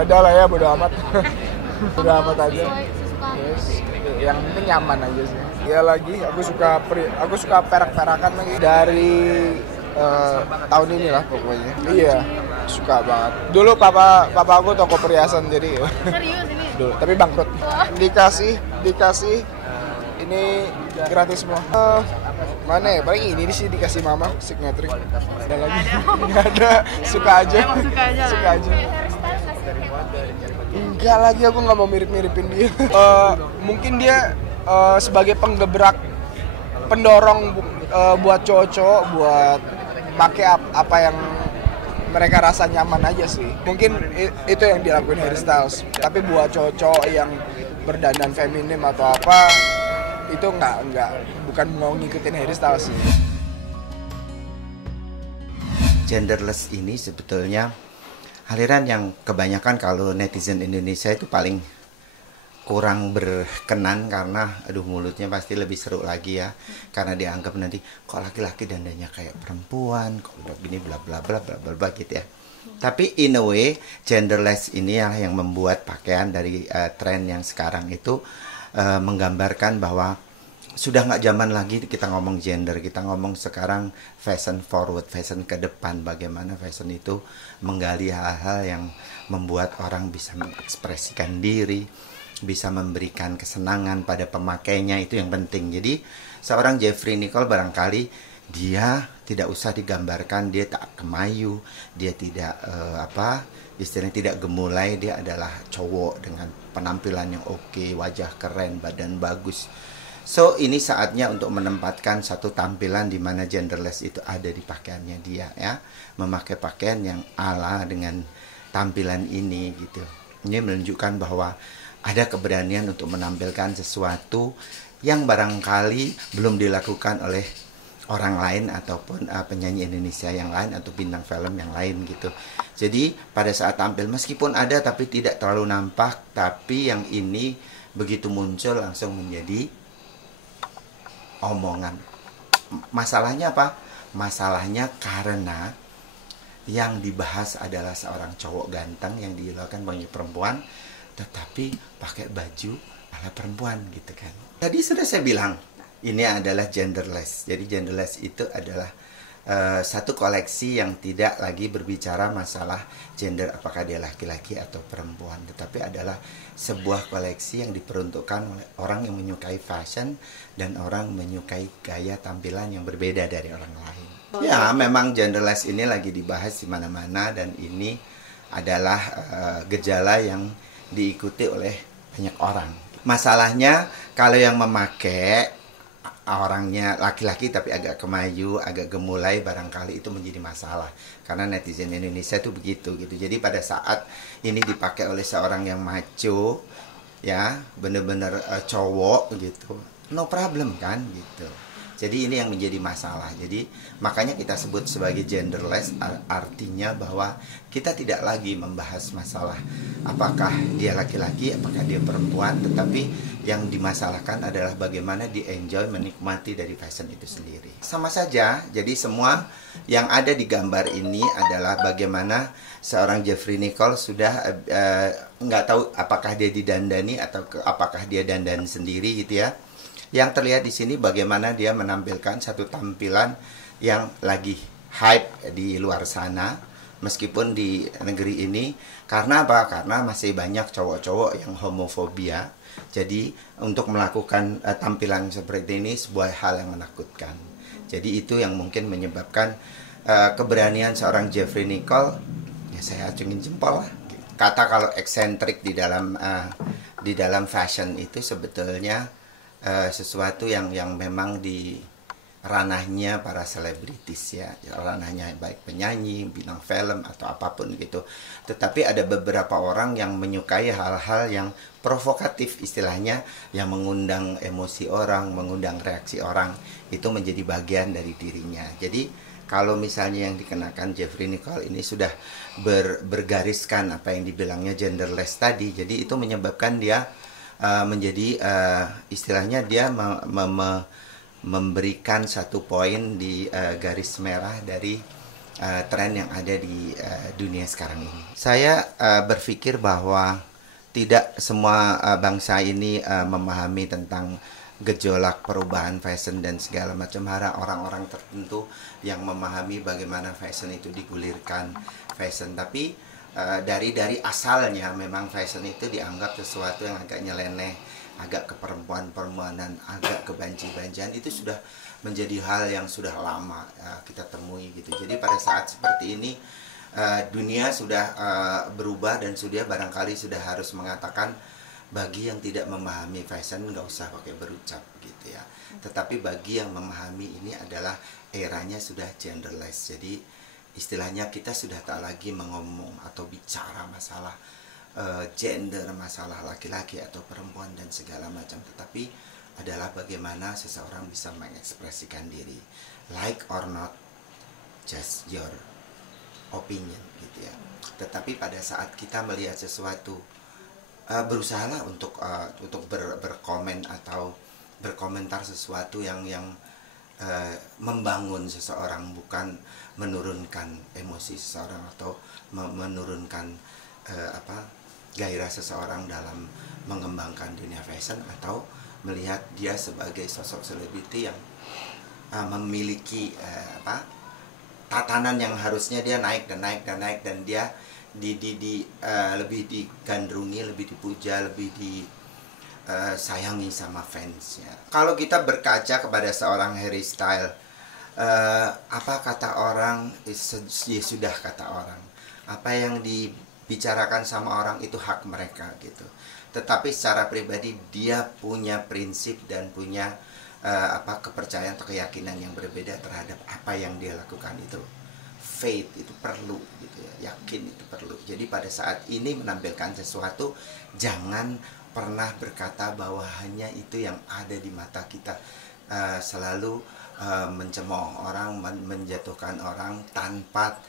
ada lah ya, bodo amat. Bodo amat aja. Sesuka Yes. Yang penting nyaman aja sih. Ya lagi, aku suka perak-perakan lagi dari tahun ini lah pokoknya. Iya, suka banget. Dulu papa aku toko perhiasan jadi serius ini. dulu, tapi bangkrut. Dikasih ini gratis semua. Mana ya? Paling ini sih dikasih mama signature. Ada lagi? Nggak ada. Suka aja. Emang suka aja lah. Suka aja. Enggak lagi, aku nggak mau mirip-miripin dia. Mungkin dia sebagai penggebrak, pendorong buat cowok-cowok buat pakai apa yang mereka rasa nyaman aja sih. Mungkin itu yang dilakuin Harry Styles. Tapi buat cowok-cowok yang berdandan feminim atau apa, itu bukan mau ngikutin Harry Styles sih. Genderless ini sebetulnya aliran yang kebanyakan kalau netizen Indonesia itu paling kurang berkenan karena mulutnya pasti lebih seru lagi ya, karena dianggap nanti kok laki-laki dandannya kayak perempuan, kok udah gini bla bla bla bla bla bla gitu ya. Tapi in a way genderless ini yang membuat pakaian dari tren yang sekarang itu menggambarkan bahwa sudah nggak zaman lagi kita ngomong gender, kita ngomong sekarang fashion forward, fashion ke depan, bagaimana fashion itu menggali hal-hal yang membuat orang bisa mengekspresikan diri, bisa memberikan kesenangan pada pemakainya, itu yang penting. Jadi seorang Jeffrey Nicole barangkali dia tidak usah digambarkan dia tak kemayu, dia tidak istilahnya tidak gemulai, dia adalah cowok dengan penampilan yang oke, wajah keren, badan bagus. So ini saatnya untuk menempatkan satu tampilan di mana genderless itu ada di pakaiannya dia ya, memakai pakaian yang ala dengan tampilan ini gitu. Ini menunjukkan bahwa ada keberanian untuk menampilkan sesuatu yang barangkali belum dilakukan oleh orang lain ataupun penyanyi Indonesia yang lain atau bintang film yang lain gitu. Jadi pada saat tampil meskipun ada tapi tidak terlalu nampak, tapi yang ini begitu muncul langsung menjadi omongan. Masalahnya apa? Masalahnya karena yang dibahas adalah seorang cowok ganteng yang diidolakan banyak perempuan, tetapi pakai baju ala perempuan gitu kan. Tadi sudah saya bilang ini adalah genderless. Jadi genderless itu adalah satu koleksi yang tidak lagi berbicara masalah gender, apakah dia laki-laki atau perempuan, tetapi adalah sebuah koleksi yang diperuntukkan oleh orang yang menyukai fashion dan orang menyukai gaya tampilan yang berbeda dari orang lain. Ya, memang genderless ini lagi dibahas di mana-mana dan ini adalah gejala yang diikuti oleh banyak orang. Masalahnya kalau yang memakai orangnya laki-laki tapi agak kemayu, agak gemulai, barangkali itu menjadi masalah karena netizen Indonesia itu begitu gitu. Jadi pada saat ini dipakai oleh seorang yang macho ya, bener-bener cowok gitu, no problem kan gitu. Jadi ini yang menjadi masalah. Jadi makanya kita sebut sebagai genderless, artinya bahwa kita tidak lagi membahas masalah apakah dia laki-laki, apakah dia perempuan, tetapi yang dimasalahkan adalah bagaimana di-enjoy, menikmati dari fashion itu sendiri. Sama saja, jadi semua yang ada di gambar ini adalah bagaimana seorang Jeffrey Nicole sudah nggak tahu apakah dia didandani atau apakah dia dandan sendiri gitu ya. Yang terlihat di sini bagaimana dia menampilkan satu tampilan yang lagi hype di luar sana, meskipun di negeri ini. Karena apa? Karena masih banyak cowok-cowok yang homofobia. Jadi untuk melakukan tampilan seperti ini sebuah hal yang menakutkan. Jadi itu yang mungkin menyebabkan keberanian seorang Jeffrey Nicole, ya saya acungin jempol lah. Kata kalau eksentrik di dalam fashion itu sebetulnya sesuatu yang memang di ranahnya para selebritis ya, ranahnya baik penyanyi, bintang film atau apapun gitu. Tetapi ada beberapa orang yang menyukai hal-hal yang provokatif istilahnya, yang mengundang emosi orang, mengundang reaksi orang, itu menjadi bagian dari dirinya. Jadi kalau misalnya yang dikenakan Jeffrey Nicole ini sudah bergariskan apa yang dibilangnya genderless tadi, jadi itu menyebabkan dia menjadi istilahnya dia memberikan satu poin di garis merah dari tren yang ada di dunia sekarang ini. Saya berpikir bahwa tidak semua bangsa ini memahami tentang gejolak perubahan fashion dan segala macam. Ada orang-orang tertentu yang memahami bagaimana fashion itu digulirkan fashion, tapi dari asalnya memang fashion itu dianggap sesuatu yang agak nyeleneh, agak ke perempuan-perempuanan, agak ke banci-bancian. Itu sudah menjadi hal yang sudah lama kita temui gitu. Jadi pada saat seperti ini dunia sudah berubah dan sudah barangkali sudah harus mengatakan bagi yang tidak memahami fashion nggak usah pakai berucap gitu ya. Tetapi bagi yang memahami ini adalah eranya sudah genderless. Jadi istilahnya kita sudah tak lagi mengomong atau bicara masalah gender, masalah laki-laki atau perempuan dan segala macam. Tetapi adalah bagaimana seseorang bisa mengekspresikan diri. Like or not, just your opinion gitu ya. Tetapi pada saat kita melihat sesuatu, berusahalah untuk berkomen atau berkomentar sesuatu yang membangun seseorang, bukan menurunkan emosi seseorang atau menurunkan gairah seseorang dalam mengembangkan dunia fashion, atau melihat dia sebagai sosok selebriti yang memiliki tatanan yang harusnya dia naik dan dia lebih digandrungi, lebih dipuja, lebih disayangi sama fansnya. Kalau kita berkaca kepada seorang Harry Styles, apa kata orang, ya sudah kata orang. Apa yang dibicarakan sama orang itu hak mereka gitu. Tetapi secara pribadi dia punya prinsip dan punya kepercayaan atau keyakinan yang berbeda terhadap apa yang dia lakukan itu. Faith itu perlu gitu ya, yakin itu perlu. Jadi pada saat ini menampilkan sesuatu, jangan pernah berkata bahwa hanya itu yang ada di mata kita. Selalu mencemooh orang, menjatuhkan orang tanpa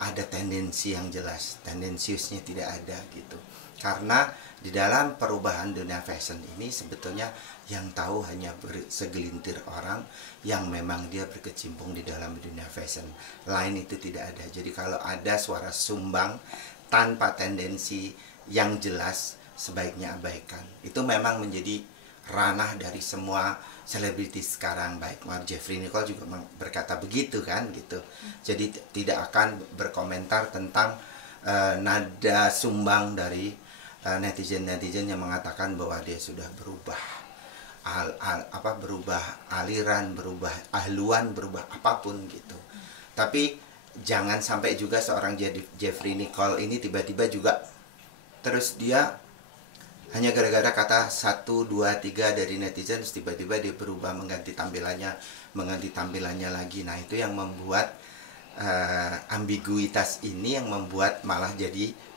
ada tendensi yang jelas. Tendensiusnya tidak ada gitu. Karena di dalam perubahan dunia fashion ini sebetulnya yang tahu hanya segelintir orang yang memang dia berkecimpung di dalam dunia fashion. Lain itu tidak ada. Jadi kalau ada suara sumbang tanpa tendensi yang jelas, sebaiknya abaikan. Itu memang menjadi ranah dari semua selebritis sekarang. Baik Jeffrey Nicole juga berkata begitu kan gitu. Jadi tidak akan berkomentar tentang nada sumbang dari netizen yang mengatakan bahwa dia sudah berubah berubah aliran, berubah ahluan, berubah apapun gitu. Tapi jangan sampai juga seorang Jeffrey Nicole ini tiba-tiba juga terus dia hanya gara-gara kata 1, 2, 3 dari netizen terus tiba-tiba dia berubah, mengganti tampilannya lagi. Nah itu yang membuat ambiguitas ini yang membuat malah jadi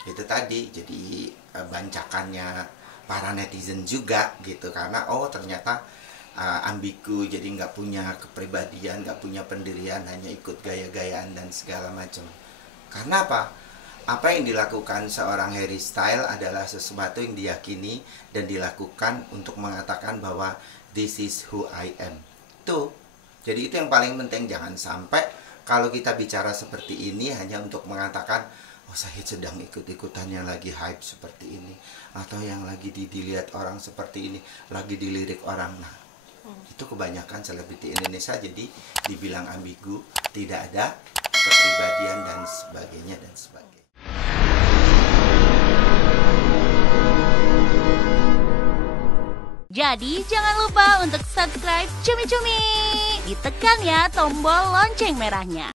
itu tadi, jadi bancakannya para netizen juga gitu. Karena ternyata ambigu, jadi nggak punya kepribadian, nggak punya pendirian, hanya ikut gaya-gayaan dan segala macam. Karena apa yang dilakukan seorang Harry Styles adalah sesuatu yang diyakini dan dilakukan untuk mengatakan bahwa this is who I am. Jadi itu yang paling penting. Jangan sampai kalau kita bicara seperti ini hanya untuk mengatakan saya sedang ikut-ikutan yang lagi hype seperti ini, atau yang lagi dilihat orang seperti ini, lagi dilirik orang. Nah, itu kebanyakan selebriti Indonesia jadi dibilang ambigu, tidak ada kepribadian dan sebagainya dan sebagainya. Jadi jangan lupa untuk subscribe Cumi Cumi. Ditekan ya tombol lonceng merahnya.